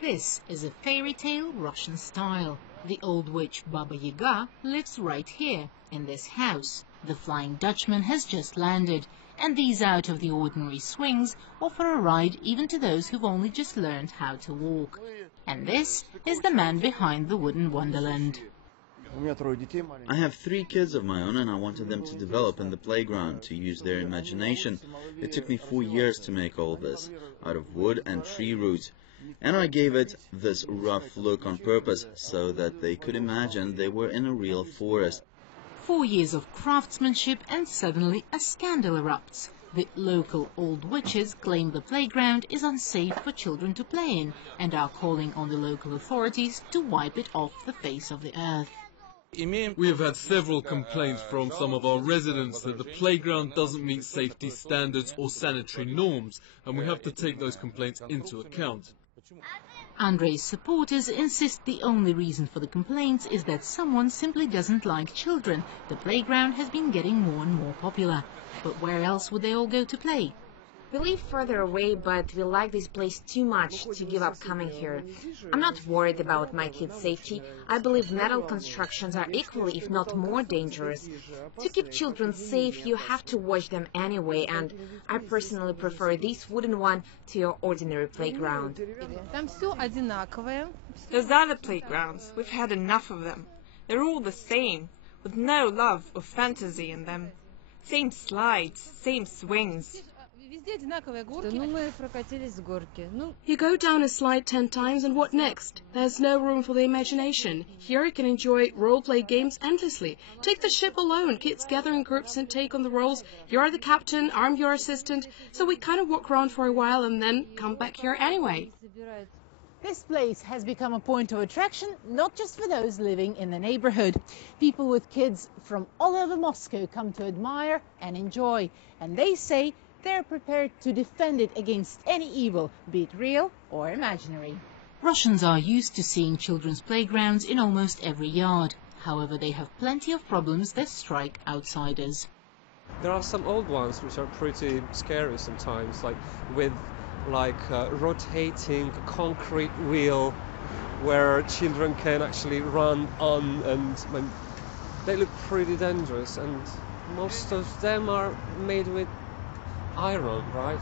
This is a fairy tale Russian style. The old witch Baba Yaga lives right here, in this house. The Flying Dutchman has just landed, and these out-of-the-ordinary swings offer a ride even to those who've only just learned how to walk. And this is the man behind the wooden wonderland. I have 3 kids of my own, and I wanted them to develop in the playground, to use their imagination. It took me 4 years to make all this, out of wood and tree roots. And I gave it this rough look on purpose, so that they could imagine they were in a real forest. 4 years of craftsmanship and suddenly a scandal erupts. The local old witches claim the playground is unsafe for children to play in and are calling on the local authorities to wipe it off the face of the earth. We have had several complaints from some of our residents that the playground doesn't meet safety standards or sanitary norms, and we have to take those complaints into account. Andrei's supporters insist the only reason for the complaints is that someone simply doesn't like children. The playground has been getting more and more popular. But where else would they all go to play? We live further away, but we like this place too much to give up coming here. I'm not worried about my kids' safety. I believe metal constructions are equally, if not more, dangerous. To keep children safe, you have to watch them anyway, and I personally prefer this wooden one to your ordinary playground. Those other playgrounds, we've had enough of them. They're all the same, with no love or fantasy in them. Same slides, same swings. You go down a slide 10 times and what next? There's no room for the imagination. Here you can enjoy role-play games endlessly. Take the ship alone. Kids gather in groups and take on the roles. You're the captain, I'm your assistant. So we kind of walk around for a while and then come back here anyway. This place has become a point of attraction, not just for those living in the neighborhood. People with kids from all over Moscow come to admire and enjoy, and they say they're prepared to defend it against any evil, be it real or imaginary. Russians are used to seeing children's playgrounds in almost every yard. However, they have plenty of problems that strike outsiders. There are some old ones which are pretty scary sometimes, like with rotating concrete wheel where children can actually run on, and they look pretty dangerous, and most of them are made with iron, right?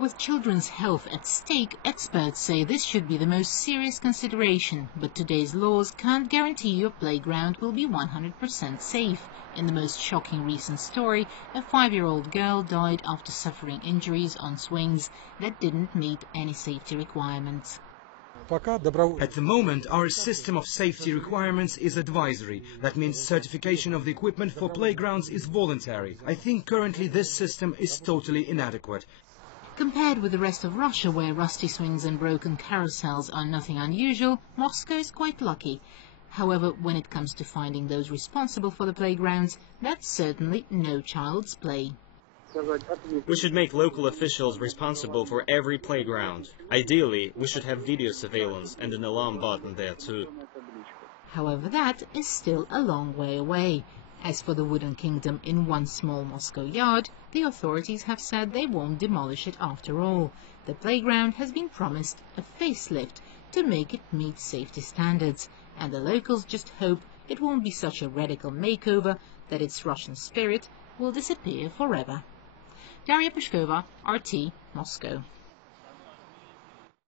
With children's health at stake, experts say this should be the most serious consideration, but today's laws can't guarantee your playground will be 100% safe. In the most shocking recent story, a 5-year-old girl died after suffering injuries on swings that didn't meet any safety requirements. At the moment, our system of safety requirements is advisory. That means certification of the equipment for playgrounds is voluntary. I think currently this system is totally inadequate. Compared with the rest of Russia, where rusty swings and broken carousels are nothing unusual, Moscow is quite lucky. However, when it comes to finding those responsible for the playgrounds, that's certainly no child's play. We should make local officials responsible for every playground. Ideally, we should have video surveillance and an alarm button there too. However, that is still a long way away. As for the wooden kingdom in one small Moscow yard, the authorities have said they won't demolish it after all. The playground has been promised a facelift to make it meet safety standards, and the locals just hope it won't be such a radical makeover that its Russian spirit will disappear forever. Daria Pushkova, RT, Moscow.